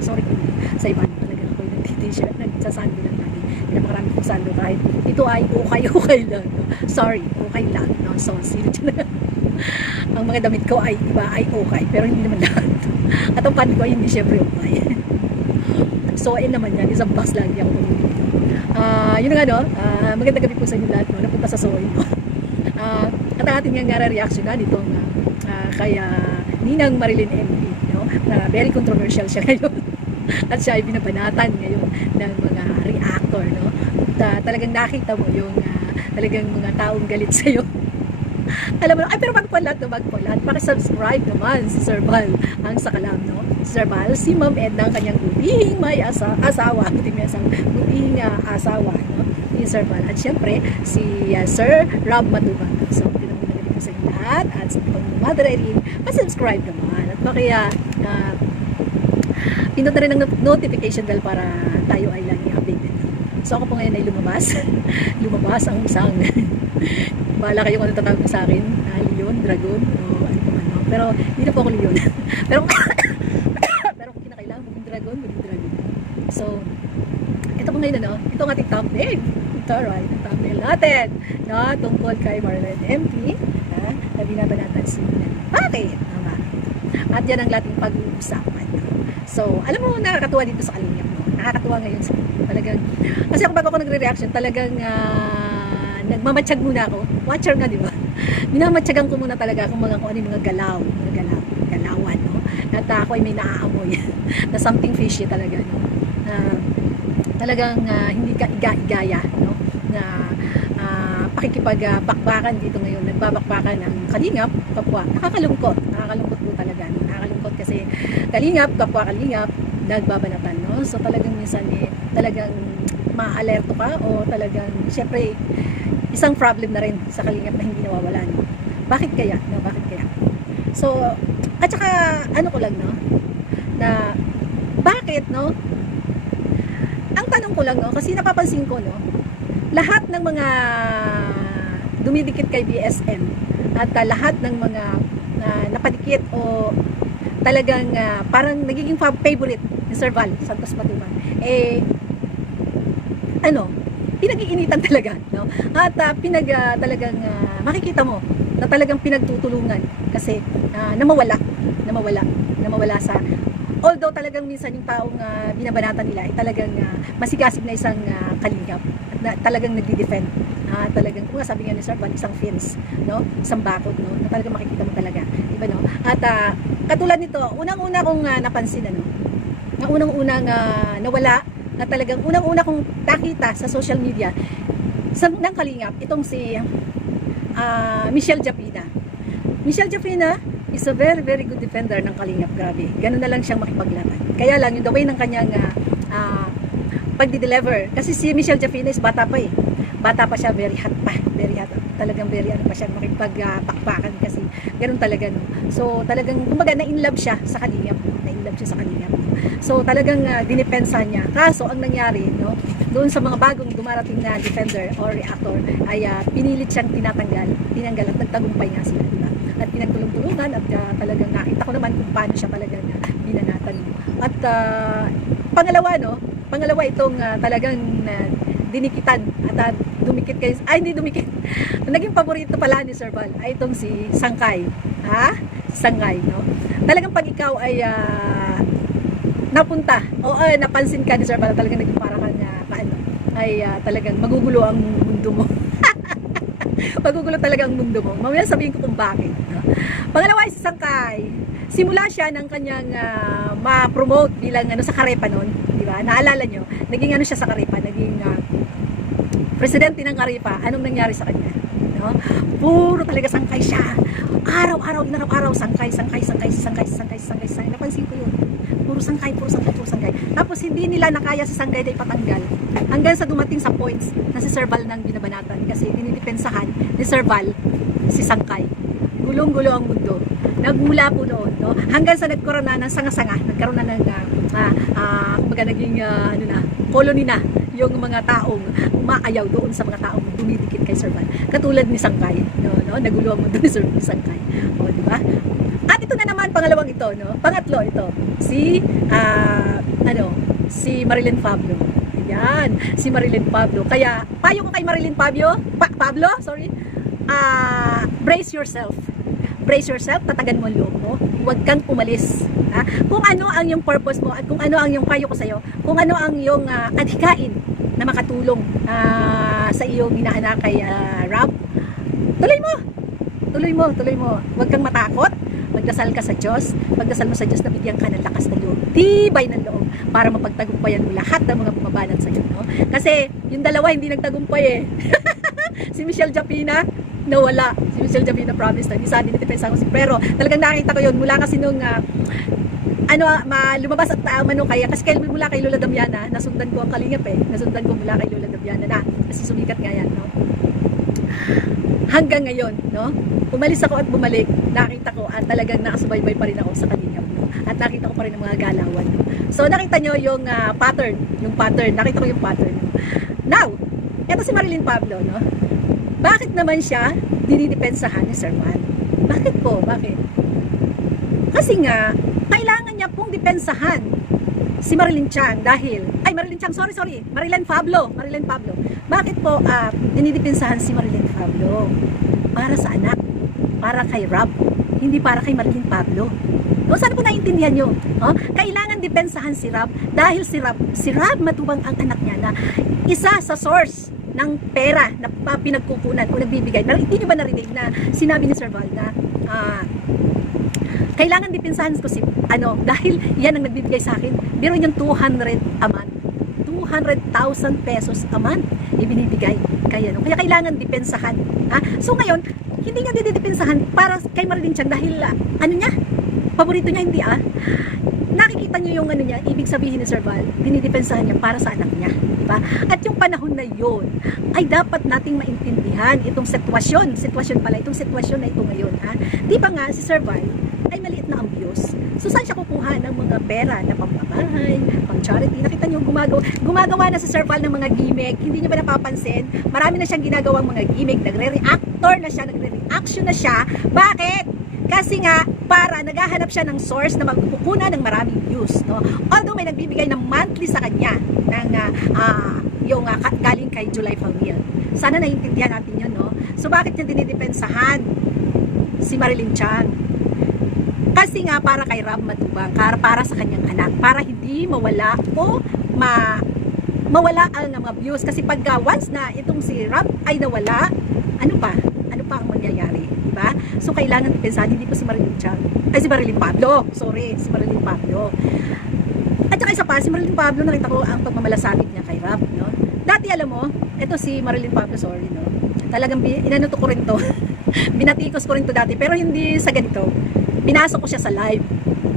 sorry sa iba talaga ako nag-t-shirt, nagsasando lang lagi. Hindi na makarami kong sando kahit ito ay okay-okay lang. No? Sorry, okay lang. No? So, dyan ang mga damit ko ay iba ay okay, pero hindi naman lahat. At ang pant ko ay hindi syempre okay. so, ayun naman yan, isang box lagi ako. Ah, yun nga no, ah, magandang gabi po sa inyo lahat no, napunta sa Soy no. Ah, at ang ating nga reaction na nitong ah, kay ah, Ninang Marilyn MP no, na very controversial siya ngayon. at siya ay binabanatan ngayon ng mga reactor no. At, talagang nakita mo yung ah, talagang mga taong galit sa iyo. Alam mo, ay pero wag po lahat. Pakisubscribe naman si Sir Val ang sakalam, no? Si Sir Val, si Ma'am Edna ang kanyang gubihing may asa, asawa, buti may asang gubihing ah, asawa, no? Ni Sir Val. At syempre, si ah, Sir Rob Matubang. So, pinag-pinagaling ko sa lahat. At sa pang moderating, pa-subscribe naman. At bakaya, uh, pinot na rin ang not- notification bell para tayo ay lagi updated. So ako po ngayon ay lumabas. lumabas ang isang Bahala kayo kung ano tatawag sa akin. Ah, leon, dragon, o ano pa man. no? Pero hindi na po ako leon. pero pero kung kinakailangan maging dragon, maging dragon. So, ito po ngayon ano, ito ang ating thumbnail. Ito, right, ang thumbnail natin. No, tungkol kay Marlene MP. Ha, na binabanatan si Bakit? At yan ang lating pag-uusapan. So, alam mo, nakakatuwa dito sa Kalingap. No? Nakakatuwa ngayon sa talagang, kasi ako bago ako nagre-reaction, talagang ah, nagmamatsyag muna ako. Watcher nga, di ba? Minamatyagan ko muna talaga kung mga kung ano mga galaw, mga galaw, galawan, no? At ako ay may naaamoy na something fishy talaga, no? Na talagang ah, hindi ka iga-igaya, no? Na uh, pakikipag-bakbakan dito ngayon, nagbabakbakan ng kalingap, kapwa. Nakakalungkot, nakakalungkot po talaga. no? Nakakalungkot kasi kalingap, kapwa kalingap, nagbabanatan, no? So talagang minsan eh, talagang ma-alerto ka o talagang, syempre, isang problem na rin sa kalingap na hindi nawawalan. Bakit kaya? No? Bakit kaya? So, at saka, ano ko lang, no? Na, bakit, no? Ang tanong ko lang, no? Kasi napapansin ko, no? Lahat ng mga dumidikit kay BSM at ah, lahat ng mga ah, napadikit o talagang ah, parang nagiging fa- favorite ni Sir Val Santos Matubang eh ano pinag-iinitan talaga no? At ah, pinag ah, talagang ah, makikita mo na talagang pinagtutulungan kasi ah, namawala namawala namawala sa although talagang minsan yung taong ah, binabanatan nila ay talagang ah, masigasig na isang ah, kalingap at na, talagang nagdi-defend. Ah, talagang kung sabi nga ni Sir Van isang fence no? Isang bakod no? Na talagang makikita mo talaga. Diba no? At ah, katulad nito unang-una kong ah, napansin ano na unang-unang ah, nawala na talagang unang-una kong nakita sa social media sa ng kalingap itong si ah, Michelle Japina Michelle Japina is a very very good defender ng kalingap grabe ganun na lang siyang makipaglaban kaya lang yung the way ng kanyang ah, ah, pagdi-deliver kasi si Michelle Japina is bata pa eh bata pa siya, very hot pa. Very hot. Talagang very ano pa siya, makipagpakpakan kasi ganun talaga, no. So, talagang, kumbaga, na-inlove siya sa kalingap. no? Na-inlove siya sa kalingap. no? So, talagang uh, dinipensa niya. Kaso, ang nangyari, no, doon sa mga bagong dumarating na defender or reactor, ay ah, pinilit siyang tinatanggal. Tinanggal at nagtagumpay nga sila, di ba? At pinagtulong-tulungan at ah, talagang nakita ko naman kung paano siya talagang uh, binanatan. At ah, pangalawa, no, pangalawa itong ah, talagang ah, dinikitan at uh, dumikit kayo ay hindi dumikit naging paborito pala ni Sir Val ay itong si Sangkay ha Sangkay no talagang pag ikaw ay ah, napunta o ay, napansin ka ni Sir Val talagang naging para kang uh, paano ay ah, talagang magugulo ang mundo mo magugulo talaga ang mundo mo mamaya sabihin ko kung bakit no? pangalawa ay si Sangkay simula siya ng kanyang ah, ma-promote bilang ano sa Karepa noon, di ba? Naalala nyo, naging ano siya sa Karepa, naging ah, presidente ng Karepa. Anong nangyari sa kanya? No? Puro talaga sangkay siya. Araw-araw, inaraw-araw, sangkay, sangkay, sangkay, sangkay, sangkay, sangkay, sangkay. Napansin ko yun. Puro sangkay, puro sangkay, puro sangkay. Tapos hindi nila nakaya si sangkay na ipatanggal. Hanggang sa dumating sa points na si Sir Val nang binabanatan kasi dinidepensahan ni Sir Val si sangkay. Gulong-gulo ang mundo. Nagmula po noon, no? Hanggang sa nagkaroon na ng sanga-sanga, nagkaroon na ng, ah, ah, kumbaga, naging ah, ano na, colony na yung mga taong umaayaw doon sa mga taong dumidikit kay Sir Val. Katulad ni Sangkay, no? Naguluhan mo doon ni Sangkay. O, di ba? At ito na naman, pangalawang ito, no? Pangatlo, ito. Si, ah, ano, si Marilyn Pablo. Ayan, si Marilyn Pablo. Kaya, payo ko kay Marilyn Pablo, pa- Pablo, sorry, ah, brace yourself. Brace yourself, tatagan mo ang mo. Huwag kang umalis. Ha? Kung ano ang yung purpose mo at kung ano ang yung payo ko sa'yo, kung ano ang yung ah, adhikain na makatulong ah, sa iyong inaanak kay Rob, tuloy mo. Tuloy mo, tuloy mo. Huwag kang matakot. Magdasal ka sa Diyos. Magdasal mo sa Diyos na bigyan ka ng lakas ng loob. Tibay ng loob para mapagtagumpayan mo lahat ng mga bumabanat sa iyo. No? Kasi yung dalawa hindi nagtagumpay eh. si Michelle Japina, nawala. Si Michelle Japina promise na. Hindi sa atin depensa ko si Pero talagang nakita ko yun mula kasi nung ah, ano, ah, ma, lumabas at uh, ano kaya kasi kay, mula kay Lola Damiana, nasundan ko ang kalingap eh. Nasundan ko mula kay Lola Damiana na. Kasi sumikat nga yan, no? Hanggang ngayon, no? Umalis ako at bumalik, nakita ko at talagang nakasubaybay pa rin ako sa kalingap, no? At nakita ko pa rin ang mga galawan, no? So, nakita nyo yung ah, pattern, yung pattern, nakita ko yung pattern. no? Now, eto si Marilyn Pablo, no? Bakit naman siya dinidepensahan ni Sir Juan? Bakit po? Bakit? Kasi nga, kailangan niya pong depensahan si Marilyn Chang dahil, ay Marilyn Chang, sorry, sorry, Marilyn Pablo, Marilyn Pablo. Bakit po ah, dinidepensahan si Marilyn Pablo? Para sa anak, para kay Rob, hindi para kay Marilyn Pablo. O saan po naiintindihan nyo? Oh, kailangan depensahan si Rob dahil si Rob, si Rob matubang ang anak niya na isa sa source ng pera na pinagkukunan o nagbibigay. Hindi nyo ba narinig na sinabi ni Sir Val na ah, kailangan depensahan ko si ano dahil yan ang nagbibigay sa akin biro yung 200 a month 200,000 pesos a month ibinibigay kaya no kaya kailangan depensahan ha? So ngayon hindi niya didepensahan para kay Marilyn Chan dahil ah, ano niya? Paborito niya hindi ah. Nakikita niyo yung ano niya ibig sabihin ni Sir Val dinidepensahan niya para sa anak niya di ba? At yung panahon na yon ay dapat nating maintindihan itong sitwasyon. Sitwasyon pala itong sitwasyon na ito ngayon ha? Di ba nga si Sir Val ay maliit na ang. So saan siya kukuha ng mga pera na pambabahay, pang charity? Nakita niyo gumagawa, gumagawa na sa Sir ng mga gimmick. Hindi niyo ba napapansin? Marami na siyang ginagawang mga gimmick. Nagre-reactor na siya, nagre-reaction na siya. Bakit? Kasi nga, para naghahanap siya ng source na magkukunan ng maraming views. No? Although may nagbibigay ng monthly sa kanya ng ah, ah, yung ka- galing kay July Famil. Sana naiintindihan natin yun, no? So bakit niya dinidepensahan si Marilyn Chan? Kasi nga para kay Rob Matubang, para, para sa kanyang anak, para hindi mawala o ma mawala ang mga views kasi pagka once na itong si Rob ay nawala, ano pa? Ano pa ang mangyayari? Diba? So kailangan depensahan hindi ko si Marilyn Chan. Ay si Marilyn Pablo. Sorry, si Marilyn Pablo. At saka isa pa, si Marilyn Pablo, nakita ko ang pagmamalasakit niya kay Rob, no? Dati alam mo, ito si Marilyn Pablo, sorry, no? Talagang inanuto ko rin to. Binatikos ko rin to dati, pero hindi sa ganito. Pinasok ko siya sa live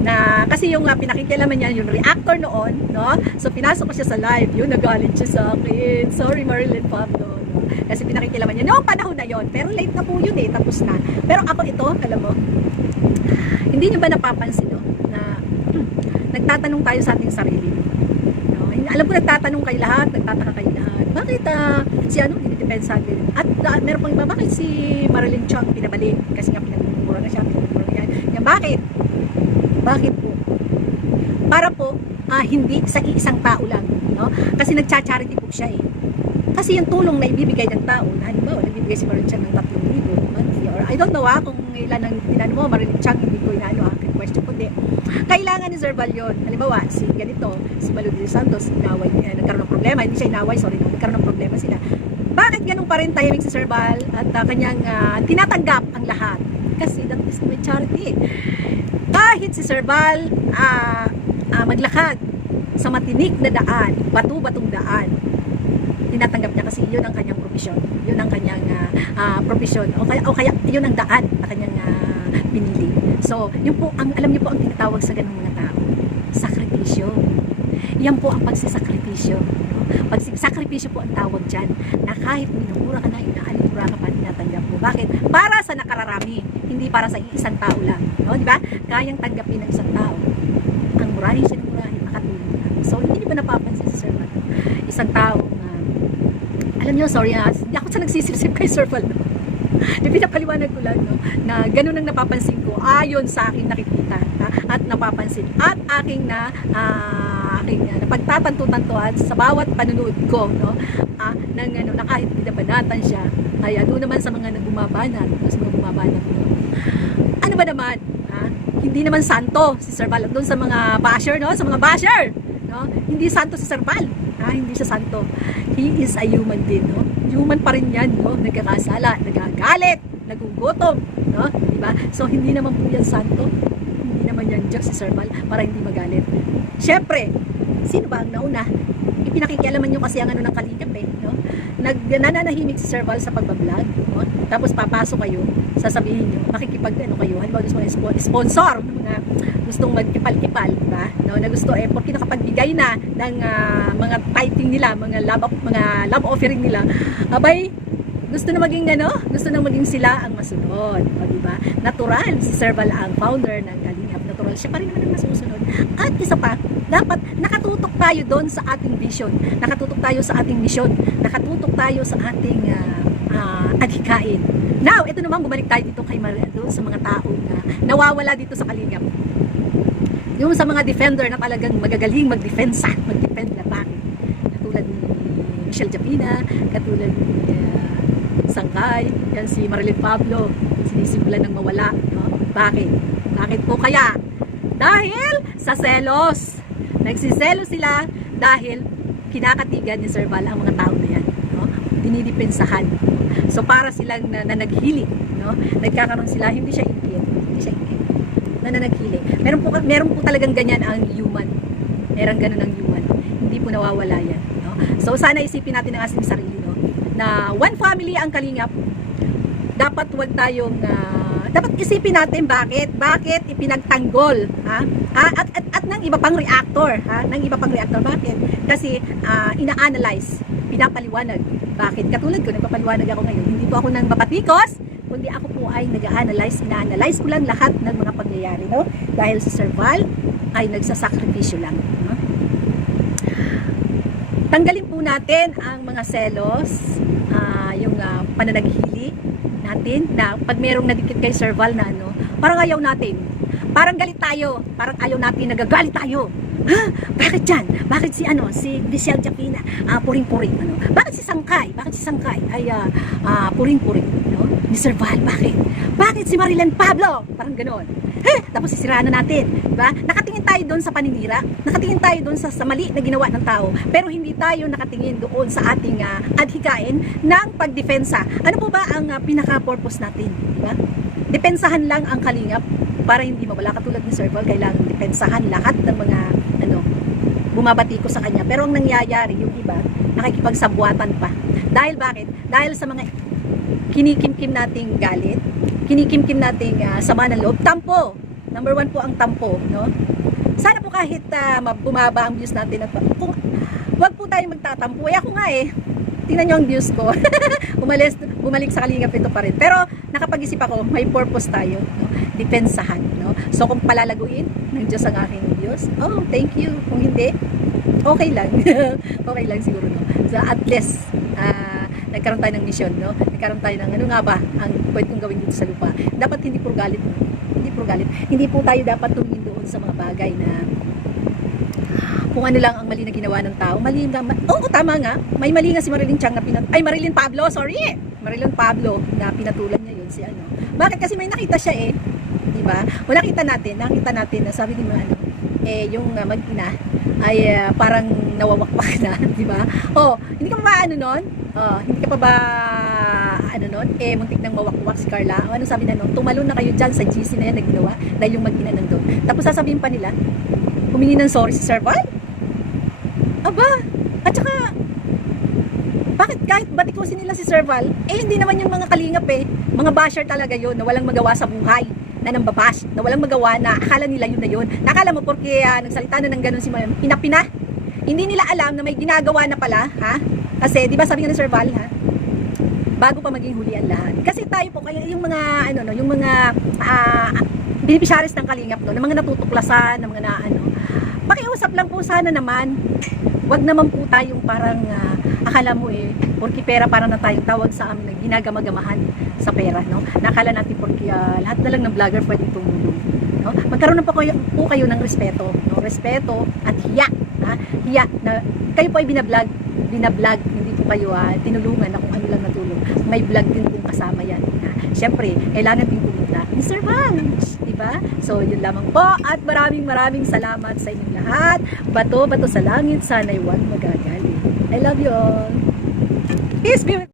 na kasi yung uh, pinakikialaman niya yung reactor noon no? So pinasok ko siya sa live yun nagalit siya sa akin. Sorry Marilyn Pablo no? kasi pinakikialaman niya noong panahon na yon pero late na po yun eh tapos na. Pero ako ito alam mo hindi niyo ba napapansin no na nagtatanong tayo sa ating sarili no? Alam ko nagtatanong kay lahat nagtataka kay lahat. Bakit ah, si ano dinidepensa din at ah, meron pang iba bakit si Marilyn Chong pinabalik? Kasi nga pinagmumura na siya. pinagmumura bakit? Bakit po? Para po ah, hindi sa iisang tao lang no? Kasi nagcha-charity po siya eh. Kasi yung tulong na ibibigay ng tao na halimbawa nagbibigay si Marilyn Chang ng 3,000 monthly or I don't know ah kung ilan ang tinano mo Marilyn Chang hindi ko inaano ah question ko hindi. Kailangan ni Sir Val yun. Halimbawa si ganito si Malu de Santos inaway eh, nagkaroon ng problema hindi siya inaway sorry nagkaroon ng problema sila. Bakit ganun pa rin tahimik si Sir Val at ah, kanyang ah, tinatanggap ang lahat kasi that is my charity kahit si Sir Val ah, ah, maglakad sa matinik na daan, bato-batong daan, tinatanggap niya kasi yun ang kanyang provision. Yun ang kanyang ah, ah, provision. O kaya, o kaya yun ang daan na kanyang ah, pinili. So, yun po, ang, alam niyo po ang tinatawag sa ganung mga tao. Sakripisyo. Yan po ang pagsisakripisyo. Pagsisakripisyo po ang tawag dyan na kahit minumura ka na, inaalimura ka pa, tinatanggap mo. Bakit? Para sa nakararami, hindi para sa isang tao lang. No? Di ba? Kayang tanggapin ng isang tao. Ang murahin siya ng murahin, makatulong lang. So, hindi niyo ba isang tao na, alam niyo, sorry ha, hindi ako sa nagsisip kay Sir Val, no? Ipinapaliwanag ko lang, no, na ganun ang napapansin ko, ayon sa aking nakikita, ha, at napapansin, at aking na, ah, aking na, napagtatanto-tantoan sa bawat panunood ko, no, ah, ng, ano, na kahit binabanatan siya, ay doon naman sa mga nagbumabanat, no, sa mga bumabanat, no, ano ba naman, ha, hindi naman santo si Sir Val, doon sa mga basher, no, sa mga basher, no, hindi santo si Sir Val, ha, hindi siya santo, he is a human din, no, human pa rin yan, no, nagkakasala, nagagalit, nagugutom, no, di ba? So, hindi naman po yan santo, hindi naman yan Diyos si Sir Val para hindi magalit. Siyempre, sino ba ang nauna? Ipinakikialaman nyo kasi ang ano ng kalingap eh? Nag, nananahimik si Sir Val sa pagbablog, no? Tapos papasok kayo, sasabihin nyo, makikipag ano kayo, halimbawa gusto spo- sponsor, mga gustong magkipal-kipal, ba? No, na gusto eh, porque nakapagbigay na ng ah, mga tithing nila, mga love, mga love offering nila, abay, gusto na maging ano, gusto na maging sila ang masunod, di ba? Natural si Sir Val ang founder ng Natural siya pa rin naman ang masusunod. At isa pa, dapat nakatutok tayo doon sa ating vision, nakatutok tayo sa ating mission, nakatutok tayo sa ating ah, ah, adhikain. Now, ito naman bumalik tayo dito kay Mar doon sa mga tao na nawawala dito sa Kalingap. Yung sa mga defender na talagang magagaling magdepensa, magdefend na bakit. Katulad ni Michelle Japina, katulad ni ah, Sangkay, yan si Marilyn Pablo, sinisimulan ng mawala. No? Bakit? Bakit po kaya? Dahil sa selos. Nagsiselo sila dahil kinakatigan ni Sir Val ang mga tao na yan. No? Dinidipensahan. So para silang na, na naghili. No? Nagkakaroon sila, hindi siya ingkit. Hindi siya ingkit. Na nanaghili. Meron po, meron po talagang ganyan ang human. Meron ganun ang human. Hindi po nawawala yan. No? So sana isipin natin ang ating sarili. No? Na one family ang kalingap. Dapat wag tayong ah, dapat isipin natin bakit bakit ipinagtanggol ha? Ah, at, at, at ng iba pang reactor ha? Ng iba pang reactor bakit? Kasi ah, ina-analyze pinapaliwanag. Bakit? Katulad ko nagpapaliwanag ako ngayon. Hindi po ako nang babatikos kundi ako po ay nag-analyze ina-analyze ko lang lahat ng mga pangyayari no? Dahil si Sir ay nagsasakripisyo lang no? tanggalin po natin ang mga selos, ah, yung ah, pananaghili natin na pag merong nadikit kay Sir Val na ano, parang ayaw natin. Parang galit tayo. Parang ayaw natin, nagagalit tayo. Ha? Bakit yan? Bakit si ano, si Michelle Japina, ah, puring-puring, ano? Bakit si Sangkay? Bakit si Sangkay ay ah, ah, puring-puring, no? Ni Sir Val, bakit? Bakit si Marilan Pablo? Parang ganoon. Tapos sisiraan na natin, di ba? Nakatingin tayo doon sa paninira, nakatingin tayo doon sa, sa mali na ginawa ng tao, pero hindi tayo nakatingin doon sa ating ah, adhikain ng pagdepensa. Ano po ba ang ah, pinaka-purpose natin, di ba? Depensahan lang ang kalingap para hindi mawala katulad ni Sir Val, kailangan depensahan lahat ng mga ano bumabati ko sa kanya. Pero ang nangyayari, yung iba, nakikipagsabuatan pa. Dahil bakit? Dahil sa mga kinikimkim nating galit, kinikimkim nating ah, sama ng loob, tampo. Number one po ang tampo, no? Sana po kahit ah, ma- bumaba ang views natin, at kung, wag po tayo magtatampo. Eh ako nga eh, tingnan nyo ang views ko. Umalis, bumalik sa kalingap ito pa rin. Pero nakapag-isip ako, may purpose tayo. No? Depensahan. No? So kung palalaguin ng Diyos ang aking views, oh, thank you. Kung hindi, okay lang. okay lang siguro. No? So at least, ah, nagkaroon tayo ng mission, no? Nagkaroon tayo ng ano nga ba ang pwede kong gawin dito sa lupa. Dapat hindi puro galit. Hindi puro galit. Hindi po tayo dapat tumingin doon sa mga bagay na kung ano lang ang mali na ginawa ng tao. Mali nga. Ma- Oo, tama nga. May mali nga si Marilyn Chang na pinat... Ay, Marilyn Pablo, sorry! Marilyn Pablo na pinatulan niya yun si ano. Bakit? Kasi may nakita siya eh. Di ba? Wala kita natin. Nakita natin na sabi ni ano, eh, yung uh, mag-ina ay ah, parang nawawakpak na, di ba? Oh, hindi ka ba ano nun? Oh, hindi ka pa ba ano nun? Eh, muntik nang mawakwak si Carla. O, ano sabi na nun? Tumalon na kayo dyan sa GC na yan na ginawa dahil yung mag-ina nandun. Tapos sasabihin pa nila, humingi ng sorry si Sir Val? Aba, at saka, bakit kahit batikusin nila si Sir Val, eh hindi naman yung mga kalingap eh, mga basher talaga yun na walang magawa sa buhay, na nambabash, na walang magawa na akala nila yun na yun. Nakala mo porque ah, nagsalita na ng ganun si Ma'am, pinapina. Hindi nila alam na may ginagawa na pala, ha? Kasi, di ba sabi nga ni Sir Val, ha? Bago pa maging huli ang lahat. Kasi tayo po, kaya yung mga, ano, no, yung mga, ah, beneficiaries ng kalingap, no, ng mga natutuklasan, ng mga na, ano, pakiusap lang po sana naman wag naman po tayong parang ah, akala mo eh, porque pera para na tayong tawag sa amin na ginagamagamahan sa pera, no? Nakala natin porque ah, lahat na lang ng vlogger pwedeng tumulong. No? Magkaroon na po kayo, po kayo ng respeto, no? Respeto at hiya, ha? Hiya na kayo po ay binablog, binablog, kayo ah, tinulungan na kung ano natulong. May vlog din pong kasama yan. Ha? Siyempre, kailangan din pumunta. Mr. Punch! Diba? So, yun lamang po. At maraming maraming salamat sa inyong lahat. Bato, bato sa langit. Sana'y huwag magagaling. I love you all. Peace be with